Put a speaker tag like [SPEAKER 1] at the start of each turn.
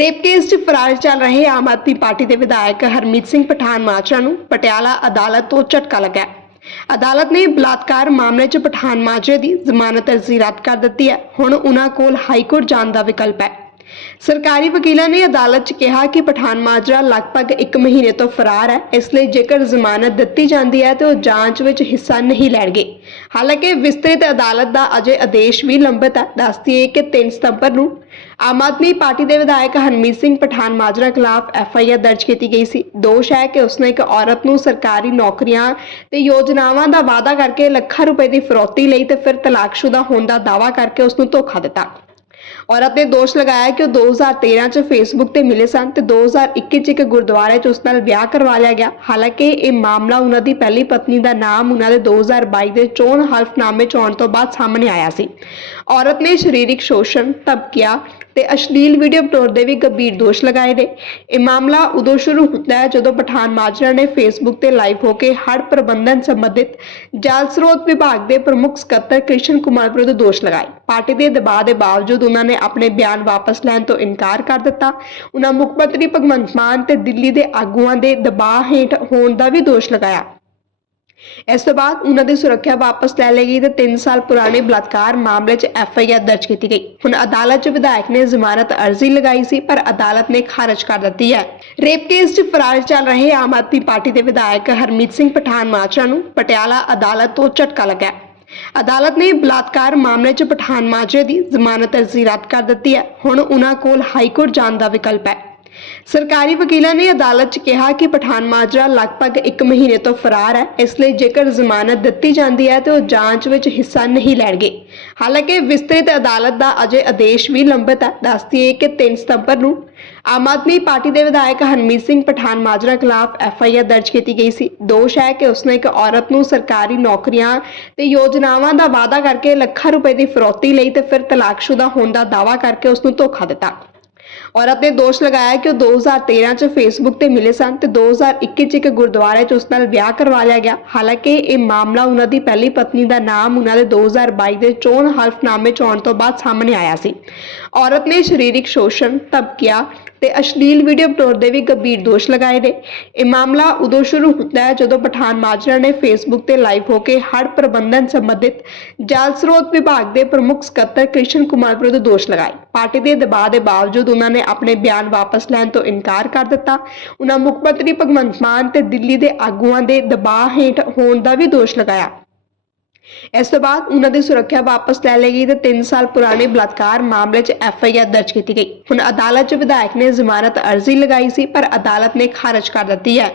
[SPEAKER 1] Rape case 'ਚ ਫਰਾਰ ਚੱਲ ਰਹੇ ਆਮ ਆਦਮੀ ਪਾਰਟੀ ਦੇ ਵਿਧਾਇਕ ਹਰਮੀਤ ਸਿੰਘ ਪਠਾਨ ਮਾਜਰਾ ਨੂੰ ਪਟਿਆਲਾ ਅਦਾਲਤ ਤੋਂ ਝਟਕਾ ਲੱਗਾ ਅਦਾਲਤ ਨੇ ਬਲਾਤਕਾਰ ਮਾਮਲੇ 'ਚ ਪਠਾਨ ਮਾਜਰੇ ਦੀ ਜ਼ਮਾਨਤ ਅਰਜ਼ੀ ਰੱਦ ਕਰ ਦਿੱਤੀ ਹੈ। ਹੁਣ ਉਹਨਾਂ ਕੋਲ ਹਾਈ ਕੋਰਟ ਜਾਣ ਦਾ ਵਿਕਲਪ ਹੈ। ਸਰਕਾਰੀ ਵਕੀਲਾਂ ਨੇ ਅਦਾਲਤ 'ਚ ਕਿਹਾ ਕਿ ਪਠਾਨ ਮਾਜਰਾ ਲਗਭਗ 1 ਮਹੀਨੇ ਤੋਂ ਫਰਾਰ ਹੈ। ਇਸ ਲਈ ਜੇਕਰ ਜ਼ਮਾਨਤ ਦਿੱਤੀ ਜਾਂਦੀ ਹੈ ਤੇ ਉਹ ਜਾਂਚ ਵਿੱਚ ਹਿੱਸਾ ਨਹੀਂ ਲੈਣਗੇ। ਹਾਲਾਂਕਿ ਵਿਸਤ੍ਰਿਤ ਅਦਾਲਤ ਦਾ ਅਜੇ ਆਦੇਸ਼ ਵੀ ਲੰਬਿਤ ਹੈ। ਦੱਸਦੀ ਹੈ ਕਿ 3 ਸਤੰਬਰ ਨੂੰ ਆਮ ਆਦਮੀ ਪਾਰਟੀ ਦੇ ਵਿਧਾਇਕ ਹਰਮੀਤ ਸਿੰਘ ਪਠਾਨ ਮਾਜਰਾ ਖਿਲਾਫ ਐਫ ਆਈ ਆਰ ਦਰਜ ਕੀਤੀ ਗਈ ਸੀ। ਦੋਸ਼ ਹੈ ਕਿ ਉਸਨੇ ਇੱਕ ਔਰਤ ਨੂੰ ਸਰਕਾਰੀ ਨੌਕਰੀਆਂ ਤੇ ਯੋਜਨਾਵਾਂ ਦਾ ਵਾਅਦਾ ਕਰਕੇ ਲੱਖਾਂ ਰੁਪਏ ਦੀ ਫਰੋਤੀ ਲਈ ਤੇ ਫਿਰ ਤਲਾਕਸ਼ੁਦਾ ਹੋਣ ਦਾ ਦਾਅਵਾ ਕਰਕੇ ਉਸ ਨੂੰ ਧੋਖਾ ਦਿੱਤਾ। ਔਰਤ ਨੇ ਦੋਸ਼ ਲਗਾਇਆ ਕਿ ਉਹ 2013 ਚ ਫੇਸਬੁੱਕ ਤੇ ਮਿਲੇ ਸਨ ਤੇ 2021 ਚ ਇੱਕ ਗੁਰਦੁਆਰੇ ਚ ਉਸ ਨਾਲ ਵਿਆਹ ਕਰਵਾ ਲਿਆ ਗਿਆ। ਹਾਲਾਂਕਿ ਇਹ ਮਾਮਲਾ ਉਹਨਾਂ ਦੀ ਪਹਿਲੀ ਪਤਨੀ ਦਾ ਨਾਮ ਉਹਨਾਂ ਦੇ 2022 ਦੇ ਚੋਣ ਹਲਫਨਾਮੇ ਚ ਆਉਣ ਤੋਂ ਬਾਅਦ ਸਾਹਮਣੇ ਆਇਆ ਸੀ। ਔਰਤ ਨੇ ਸਰੀਰਕ ਸ਼ੋਸ਼ਣ ਧਮਕੀਆਂ ਤੇ ਅਸ਼ਲੀਲ ਵੀਡੀਓ ਬਣਾਉਣ ਦੇ ਵੀ ਗੰਭੀਰ ਦੋਸ਼ ਲਗਾਏ ਨੇ। ਇਹ ਮਾਮਲਾ ਉਦੋਂ ਸ਼ੁਰੂ ਹੁੰਦਾ ਹੈ ਜਦੋਂ ਪਠਾਨ ਮਾਜਰਾ ਨੇ ਫੇਸਬੁੱਕ ਤੇ ਲਾਈਵ ਹੋ ਕੇ ਹੜ੍ਹ ਪ੍ਰਬੰਧਨ ਸੰਬੰਧਿਤ ਜਲ ਸਰੋਤ ਵਿਭਾਗ ਦੇ ਪ੍ਰਮੁੱਖ ਸਕੱਤਰ ਕ੍ਰਿਸ਼ਨ ਕੁਮਾਰ ਵਿਰੁੱਧ ਦੋਸ਼ ਲਗਾਏ। ਪਾਰਟੀ ਦੇ ਦਬਾਅ ਦੇ ਬਾਵਜੂਦ ਉਹਨਾਂ ਨੇ ਆਪਣੇ ਬਿਆਨ ਵਾਪਸ ਲੈਣ ਤੋਂ ਇਨਕਾਰ ਕਰ ਦਿੱਤਾ। ਉਹਨਾਂ ਮੁੱਖ ਮੰਤਰੀ ਭਗਵੰਤ ਮਾਨ ਤੇ ਦਿੱਲੀ ਦੇ ਆਗੂਆਂ ਦੇ ਦਬਾਅ ਹੇਠ ਹੋਣ ਦਾ ਵੀ ਦੋਸ਼ ਲਗਾਇਆ। ਇਸ ਤੋਂ ਬਾਅਦ ਉਹਨਾਂ ਦੀ ਸੁਰੱਖਿਆ ਵਾਪਸ ਲੈ ਲਈ ਗਈ ਤੇ 3 ਸਾਲ ਪੁਰਾਣੇ ਬਲਾਤਕਾਰ ਮਾਮਲੇ 'ਚ ਐਫ ਆਈ ਆਰ ਦਰਜ ਕੀਤੀ ਗਈ। ਹੁਣ ਅਦਾਲਤ 'ਚ ਵਿਧਾਇਕ ਨੇ ਜ਼ਮਾਨਤ ਅਰਜ਼ੀ ਲਗਾਈ ਸੀ, ਪਰ ਅਦਾਲਤ ਨੇ ਖਾਰਜ ਕਰ ਦਿੱਤੀ ਹੈ। ਰੇਪ ਕੇਸ 'ਚ ਫਰਾਰ ਚੱਲ ਰਹੇ ਆਮ ਆਦਮੀ ਪਾਰਟੀ ਦੇ ਵਿਧਾਇਕ ਹਰਮੀਤ ਸਿੰਘ ਪਠਾਨ ਮਾਜਰਾ ਨੂੰ ਪਟਿਆਲਾ ਅਦਾਲਤ ਤੋਂ ਝਟਕਾ ਲੱਗਾ ਅਦਾਲਤ ਨੇ ਬਲਾਤਕਾਰ ਮਾਮਲੇ 'ਚ ਪਠਾਨ ਮਾਜਰੇ ਦੀ ਜ਼ਮਾਨਤ ਅਰਜ਼ੀ ਰੱਦ ਕਰ ਦਿੱਤੀ ਹੈ। ਹੁਣ ਉਹਨਾਂ ਕੋਲ ਹਾਈ ਕੋਰਟ ਜਾਣ ਦਾ ਵਿਕਲਪ ਹੈ। ਸਰਕਾਰੀ ਵਕੀਲਾਂ ਨੇ ਅਦਾਲਤ 'ਚ ਕਿਹਾ ਕਿ ਪਠਾਨ ਮਾਜਰਾ ਲਗਭਗ 1 ਮਹੀਨੇ ਤੋਂ ਫਰਾਰ ਹੈ। ਇਸ ਲਈ ਜੇਕਰ ਜ਼ਮਾਨਤ ਦਿੱਤੀ ਜਾਂਦੀ ਹੈ ਤੇ ਉਹ ਜਾਂਚ ਵਿੱਚ ਹਿੱਸਾ ਨਹੀਂ ਲੈਣਗੇ। ਹਾਲਾਂਕਿ ਵਿਸਤ੍ਰਿਤ ਅਦਾਲਤ ਦਾ ਅਜੇ ਆਦੇਸ਼ ਵੀ ਲੰਬਿਤ ਹੈ। ਦੱਸਦੀ ਹੈ ਕਿ 3 ਸਤੰਬਰ ਨੂੰ ਆਮ ਆਦਮੀ ਪਾਰਟੀ ਦੇ ਵਿਧਾਇਕ ਹਰਮੀਤ ਸਿੰਘ ਪਠਾਨ ਮਾਜਰਾ ਖਿਲਾਫ ਐਫ ਆਈ ਆਰ ਦਰਜ ਕੀਤੀ ਗਈ ਸੀ। ਦੋਸ਼ ਹੈ ਕਿ ਉਸਨੇ ਇੱਕ ਔਰਤ ਨੂੰ ਸਰਕਾਰੀ ਨੌਕਰੀਆਂ ਤੇ ਯੋਜਨਾਵਾਂ ਦਾ ਵਾਅਦਾ ਕਰਕੇ ਲੱਖਾਂ ਰੁਪਏ ਦੀ ਫਰੋਤੀ ਲਈ ਤੇ ਫਿਰ ਤਲਾਕਸ਼ੁਦਾ ਹੋਣ ਦਾ ਦਾਅਵਾ ਕਰਕੇ ਉਸ ਨੂੰ ਧੋਖਾ ਦਿੱਤਾ। ਔਰਤ ਨੇ ਦੋਸ਼ ਲਗਾਇਆ ਕਿ ਉਹ 2013 ਚ ਫੇਸਬੁੱਕ ਤੇ ਮਿਲੇ ਸਨ ਤੇ 2021 ਚ ਇੱਕ ਗੁਰਦੁਆਰੇ ਚ ਉਸ ਨਾਲ ਵਿਆਹ ਕਰਵਾ ਲਿਆ ਗਿਆ। ਹਾਲਾਂਕਿ ਇਹ ਮਾਮਲਾ ਉਹਨਾਂ ਦੀ ਪਹਿਲੀ ਪਤਨੀ ਦਾ ਨਾਮ ਉਹਨਾਂ ਦੇ 2022 ਦੇ ਚੋਣ ਹਲਫਨਾਮੇ ਚ ਆਉਣ ਤੋਂ ਬਾਅਦ ਸਾਹਮਣੇ ਆਇਆ ਸੀ। ਔਰਤ ਨੇ ਸਰੀਰਕ ਸ਼ੋਸ਼ਣ, ਧਮਕੀਆਂ ਤੇ ਅਸ਼ਲੀਲ ਵੀਡੀਓ ਬਣਾਉਣ ਦੇ ਵੀ ਗੰਭੀਰ ਦੋਸ਼ ਲਗਾਏ ਨੇ। ਇਹ ਮਾਮਲਾ ਉਦੋਂ ਸ਼ੁਰੂ ਹੁੰਦਾ ਹੈ ਜਦੋਂ ਪਠਾਨ ਮਾਜਰਾ ਨੇ ਫੇਸਬੁੱਕ ਤੇ ਲਾਈਵ ਹੋ ਕੇ ਹੜ੍ਹ ਪ੍ਰਬੰਧਨ ਸੰਬੰਧਿਤ ਜਲ ਸਰੋਤ ਵਿਭਾਗ ਦੇ ਪ੍ਰਮੁੱਖ ਸਕੱਤਰ ਕ੍ਰਿਸ਼ਨ ਕੁਮਾਰ ਵਿਰੁੱਧ ਦੋਸ਼ ਲਗਾਏ। ਪਾਰਟੀ ਦੇ ਦਬਾਅ ਦੇ ਬਾਵਜੂਦ ਉਹਨਾਂ ਨੇ ਆਪਣੇ ਬਿਆਨ ਵਾਪਸ ਲੈਣ ਤੋਂ ਇਨਕਾਰ ਕਰ ਦਿੱਤਾ। ਉਹਨਾਂ ਮੁੱਖ ਮੰਤਰੀ ਭਗਵੰਤ ਮਾਨ ਤੇ ਦਿੱਲੀ ਦੇ ਆਗੂਆਂ ਦੇ ਦਬਾਅ ਹੇਠ ਹੋਣ ਦਾ ਵੀ ਦੋਸ਼ ਲਗਾਇਆ। ਇਸ ਤੋਂ ਬਾਅਦ ਉਹਨਾਂ ਦੀ ਸੁਰੱਖਿਆ ਵਾਪਸ ਲੈ ਲਈ ਗਈ ਤੇ 3 ਸਾਲ ਪੁਰਾਣੇ ਬਲਾਤਕਾਰ ਮਾਮਲੇ 'ਚ ਐਫ ਆਈ ਆਰ ਦਰਜ ਕੀਤੀ ਗਈ। ਹੁਣ ਅਦਾਲਤ 'ਚ ਵਿਧਾਇਕ ਨੇ ਜ਼ਮਾਨਤ ਅਰਜ਼ੀ ਲਗਾਈ ਸੀ, ਪਰ ਅਦਾਲਤ ਨੇ ਖਾਰਜ ਕਰ ਦਿੱਤੀ ਹੈ।